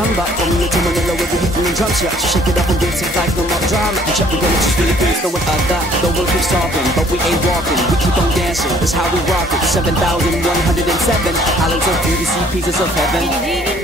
chamba. From New to Manila with the hit from the drum shop. So shake it up and dance it like no more drama. And check, we're gonna just Philippines, no one other. The world keeps talking, but we ain't walking. We keep on dancing, that's how we rock it. 7,107 islands of beauty, see pieces of heaven.